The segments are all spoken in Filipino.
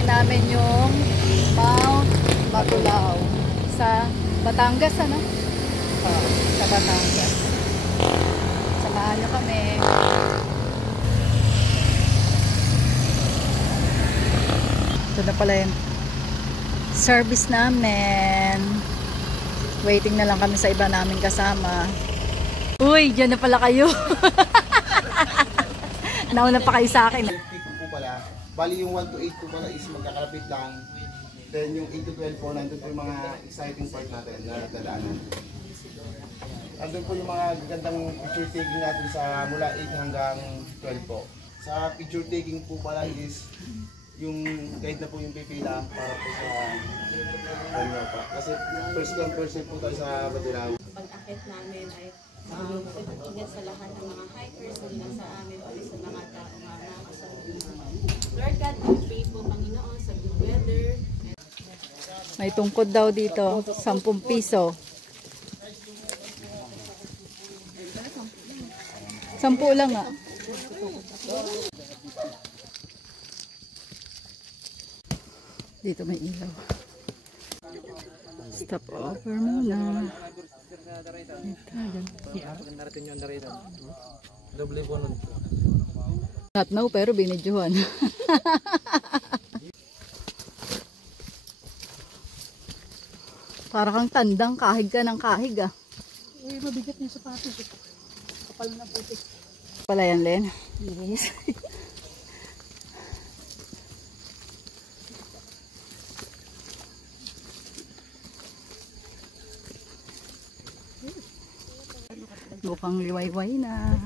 Dadalhin namin yung Mount Makulao sa Batangas, ano? Oh, sa Batangas. Samahan nyo kami. Ito na pala yung service namin. Waiting na lang kami sa iba namin kasama. Uy, dyan na pala kayo. Nauna pa kayo sa akin. Po pala, bali yung 1 to 8 po pala is magkakalapit lang. Then yung 8 to 12 po, nandun po yung mga exciting part natin na nagdadaanan. Nandun po yung mga gandang picture taking natin sa mula 8 hanggang 12 po. Sa picture taking po pala is yung guide na po yung pipila para po sa kanya pa. Kasi first come first serve po tayo sa Badulaw. Pag-akit namin ay ingat sa lahat ng mga hikers, hindi lang sa amin, pati sa mga tao nga nakakasalubong. Lord God, we pray po, Panginoon, sa good weather. May tungkod daw dito, 10 piso. 10 lang nga. Dito may ilaw. Stop over muna. Not now, pero binidyohan. Para kang tandang, kahig ka ng kahig ah. Eh, mabigat yung sapatos. Kapal na puti. Pala yan, Len? Yes. Mukhang liwayway na.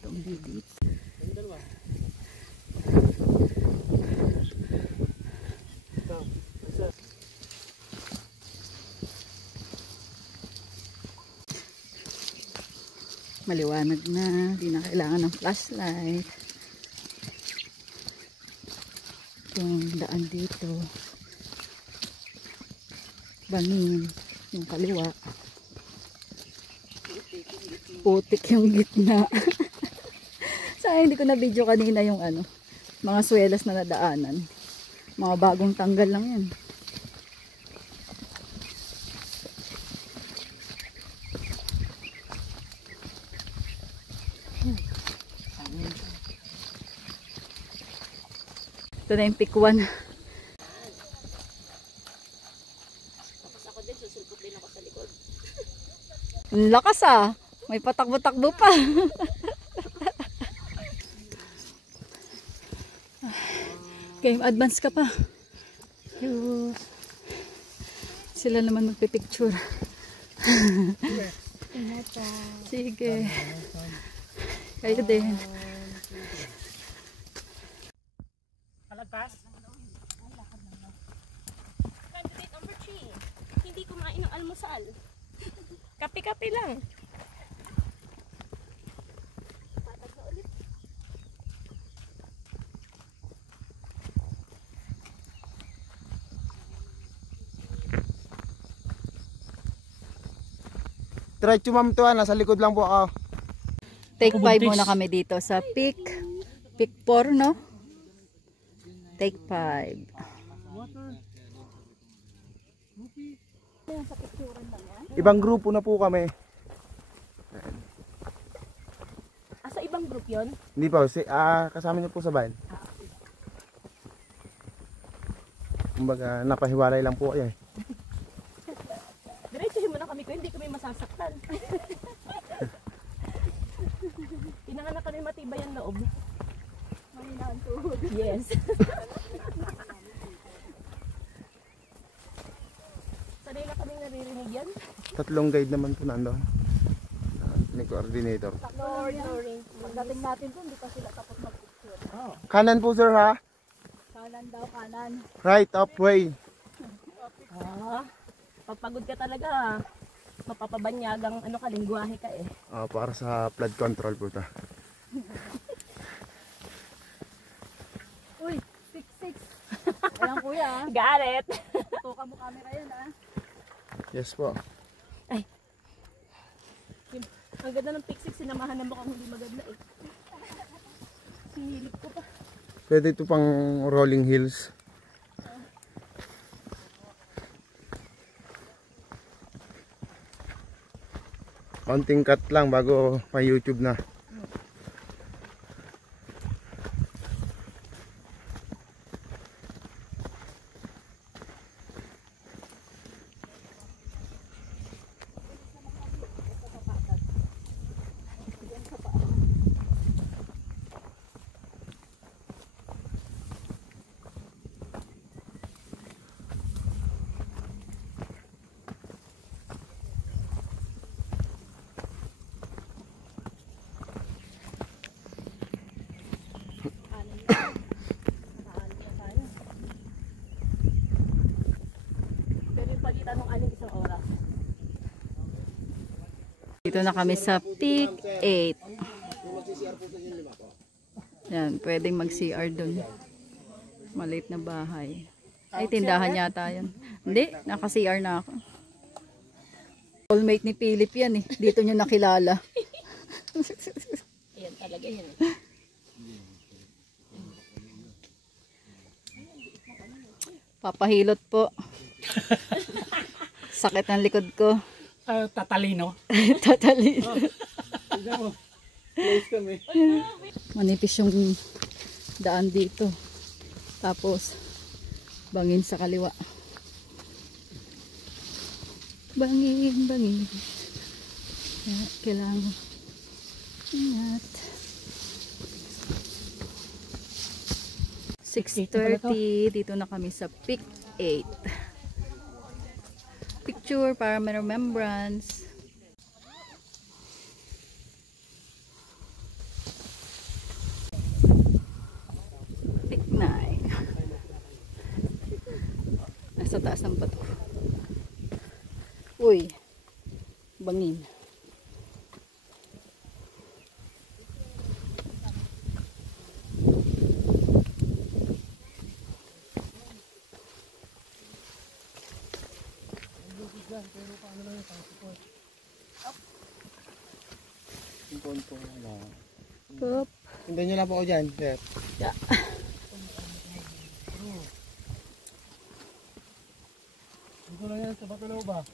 Itong didit. Maliwanag na, di na kailangan ng flashlight. Yung daan dito, bangin yung kaliwa, putik yung gitna. Sayang hindi ko na video kanina yung ano, mga swelas na nadaanan, mga bagong tanggal lang yan. Ito na yung pick 1. Tapos ako din, susulpot din ako sa likod. Ang lakas ah. May patakbo-takbo pa. Okay, advance ka pa. Sila naman magpipicture. Sige. Kayo din. Kalagpas? Candidate number 3. Hindi kumain ng almusal. Kape-kape lang. Patag na ulit. Diretso ma'am to, nasa likod lang po ako. Take 5 muna kami dito sa pick 4, no? Take 5. Ibang grupo na po kami. Sa ibang group yon? Hindi po, kasama niyo po sa van. Kumbaga, napahiwalay lang po kayo eh. Diretsuhin mo na kami ko, hindi kami masasaktan. Tinanganak kami matibay ang loob. Mahina ang tuhod. Yes. Sanay na kaming naririnig yan. 3 guide naman po nandoon. Ni coordinator. Lord. Pagdating natin doon, di pa sila tapos mag-picture. Kanan po sir ha? Kanan daw, kanan. Right up way. Pagpagod ka talaga, mapapabanyagang ano ka, lingwahe ka eh. Para sa flood control po ito. Uy, 6'6". Ayan kuya. Got it! Tuka mo camera yan ah. Yes po. Ang ganda ng piksik, sinamahan na mukhang hindi maganda eh. Sinilip ko pa. Pwede ito pang rolling hills. Konting cut lang bago may YouTube na. Dito na kami sa Peak 8. Yan, pwedeng mag-CR dun. Maliit na bahay. Ay, tindahan yata yan. Hindi, naka-CR na ako. Soulmate ni Philip yan eh. Dito nyo nakilala. Yan talaga yan. Papahilot po. Sakit ng likod ko. Tatalino. Tatalino. Close kami. Manipis yung daan dito. Tapos, bangin sa kaliwa. Bangin, bangin. Kailangan. Ingat. 6:30. Dito na kami sa Peak 8. Picture para may remembrance. Peak 9. Nasa taas ng bato. Uy, bangin. Up. Sundan nyo lang po ako dyan, sir. Yeah. Dito lang yan sa Bacalao ba?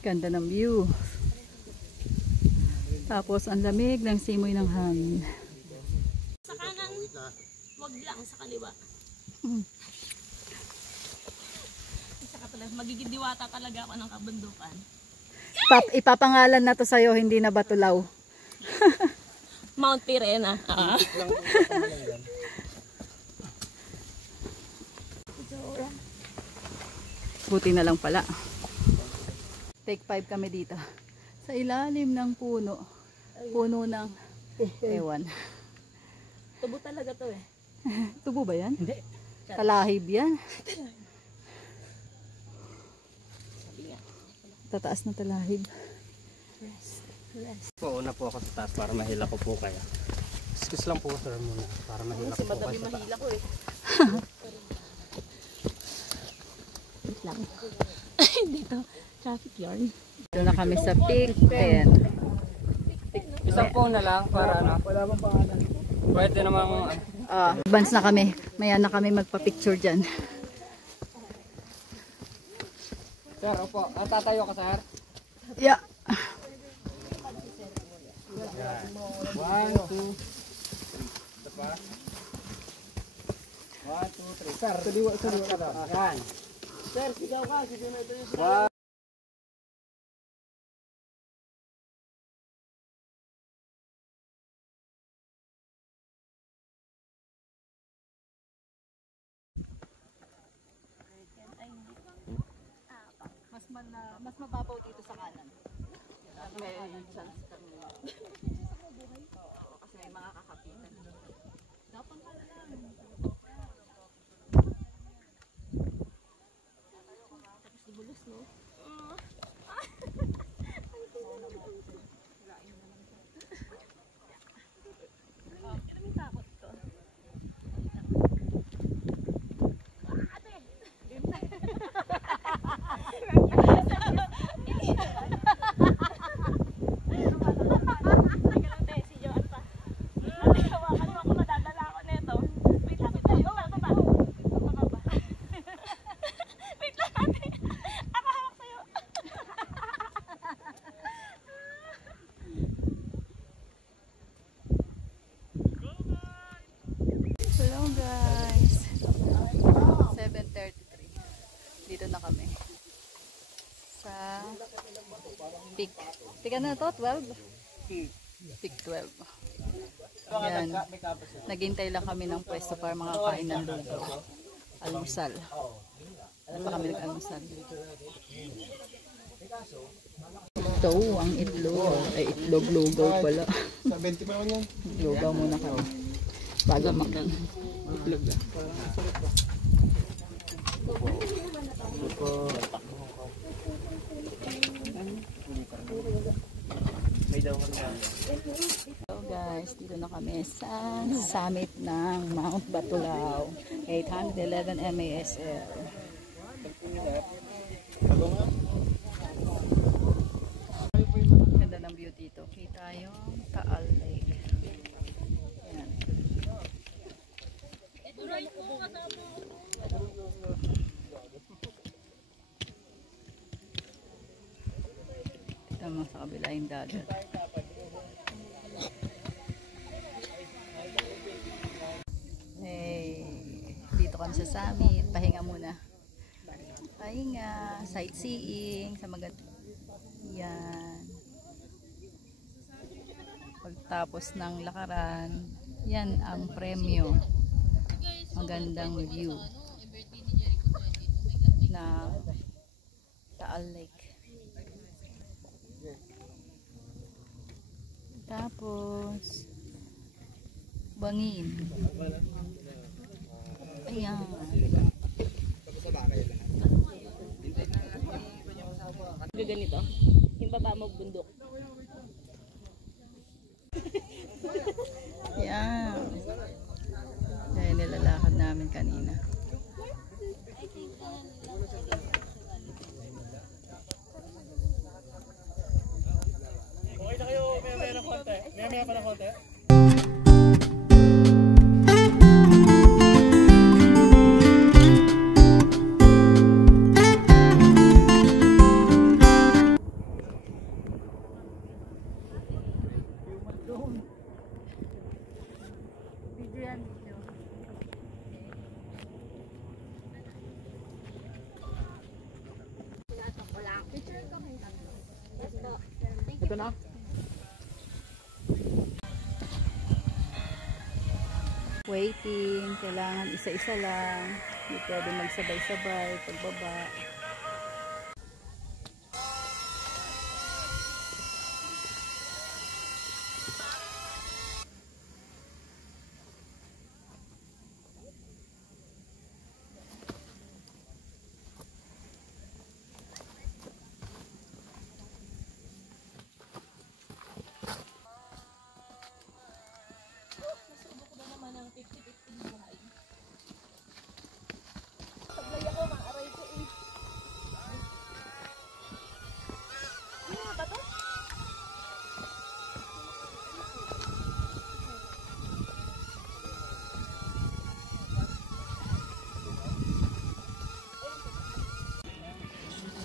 Ganda ng view. Tapos ang lamig ng simoy ng hangin. Sa kanan, wag lang sa kaliwa. Saka talaga, magiging diwata talaga ako ng kabundukan. Ipapangalan na to sa'yo, hindi na Batulaw. Mount Pirena. Buti na lang pala. Take 5 kami dito. Sa ilalim ng puno. Puno ng ewan. Tubo talaga to eh. Tubo ba yan? Hindi. Talahib yan. Sabi nga. Tataas na talahib. Una po ako sa taas para mahila ko po kayo. Excuse lang po sir muna para mahila ko po kayo sa taas. Mahila ko eh. Wait lang. Dito, traffic yarn. Dito na kami sa Peak 10. Isang po na lang para ano. Wala bang pangalan? Pwede namang Advance na kami. Maya na kami magpa-picture dyan. sir, opo. Tatayo ka sir. Yeah. 1, 2. Ito pa. 1, 2, 3. Sir, saliwa ka. Yan. Sir, sigaw ka. Sigaw na ito yung Mas mababaw dito sa kanan. May chance kami. Kasi may mga kakapitan. Dapat pala lang. Tapos dibulos, no? Pick. Pick ano to? 12? Pick 12. Yan. Naghintay lang kami ng pwesto para makakain ng lugaw. Almusal. Ano pa kami nag-almusal? Ito ang itlog. Ay, itlog lugaw pala. 70 pa naman yan. Lugaw muna kami. Bago itlog. So guys, dito na kami sa summit ng Mount Batulao, 811 MASL. Ganda ng view dito. Kita yung Taal Lake. Ayan. Ito mo sa kabila yung dagat. Dito kami sa summit, pahinga muna. Pahinga, sightseeing sa maganda. Yan. Pagtapos ng lakaran, yan ang premyo. Magandang view na Taal Lake. Tapos bangin. Ayan. Ganito. Yung baba mo bundok. Ayan. Dahil nilalakad namin kanina. Okay na kayo, maya na konti. Maya pa na konti. Ito na. Waiting, kailangan isa-isa lang. Hindi pwede magsabay-sabay pagbaba.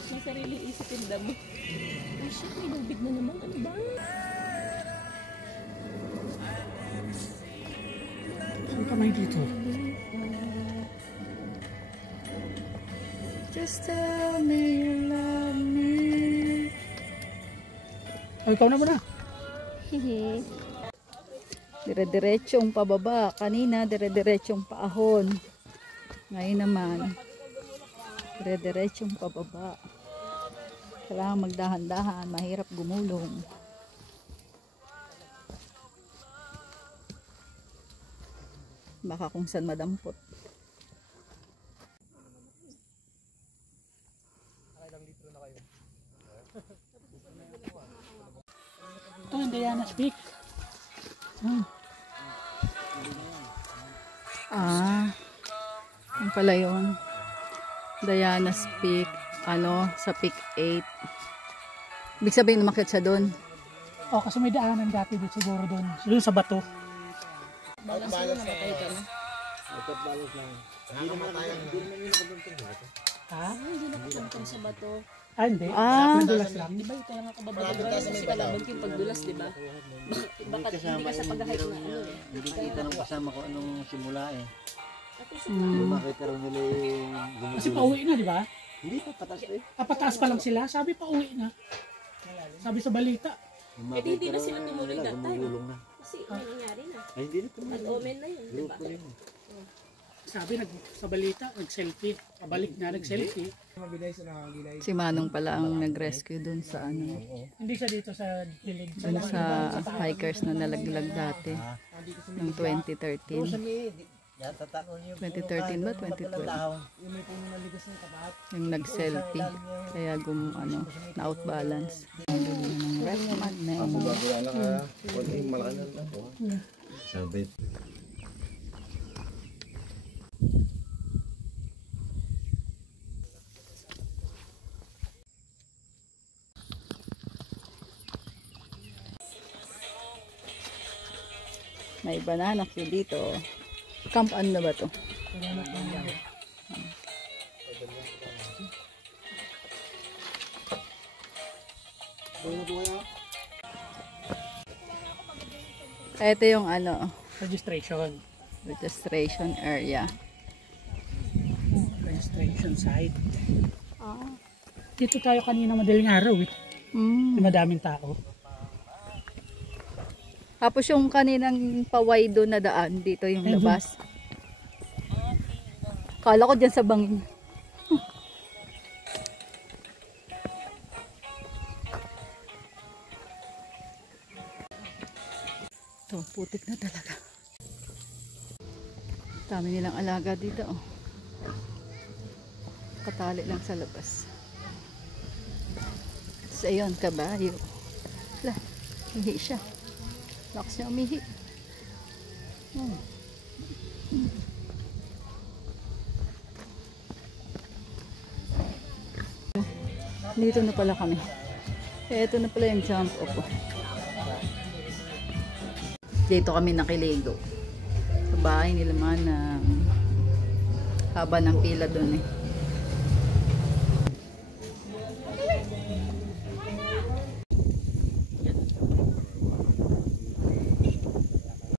May sariling isip yung damo. Ay, shit, may lubig na naman. Ano ba? Saan kamay dito? Just tell me you love me. Ay, ikaw na muna. Dire-diretsong pababa. Kanina, dire-diretsong paahon. Ngayon naman, dire-diretsong pababa. Kailangan magdahan-dahan. Mahirap gumulong. Baka kung saan madampot. Ito yung Diana's Peak. Yung pala yun. Diana's Peak. Ano, sa Peak 8. Ibig sabihin, umakyat siya doon. Oh, kasi may daanan dati dito siguro doon. Doon sa bato. Balas mo namatay ka na. Ha? Hindi na pupuntang sa bato. Ah, hindi. Ah. Nadulas lang. Di ba yung kaya nga kababagay kasi kalaban yung pagdulas, di ba? Baka hindi ka sa pag-hike na ano eh. Hindi kita nung kasama ko anong simula eh. Mm. Bakit karoon nila yung Kasi pauwi na, di ba? Hindi pa patas eh. Ah, pataas pa lang sila. Sabi pauwi na. Sabi sa balita. Eh di hindi na sila tumuloy that time. Gumugulong na. Kasi may nangyari na. Ay, hindi na tumuloy. Ad-omen na yun, di ba? Sabi sa balita, nag-selfie. Pabalik nga nag-selfie. Si Manong pala ang nag-rescue dun sa ano, Hindi siya dito sa gilid. dun sa hikers na nalaglag dati ng 2013. Yan, tatanong niyo. 2013 ba? 2012? Yung nag-selfie. Kaya na-out balance. Restaurant na yun. Bago lang naka, konting malaki na lang po. Sabit. May banana queue dito. Camp ano na ba to? Ito yung Registration. registration area. Registration site. Dito tayo kanina madaling araw eh. Madaming tao. Tapos yung kaninang paway doon na daan, dito yung labas. Kala ko dyan sa bangin. Ito, putik na talaga. Dami nilang alaga dito. Oh. Katali lang sa labas. Tapos ayun, kabayo. Wala, hihi siya. Lakas niya umihi. Dito na pala kami. Ito na pala yung jump off. Dito kami nakiligo. Sa bahay nila man haba ng pila doon eh.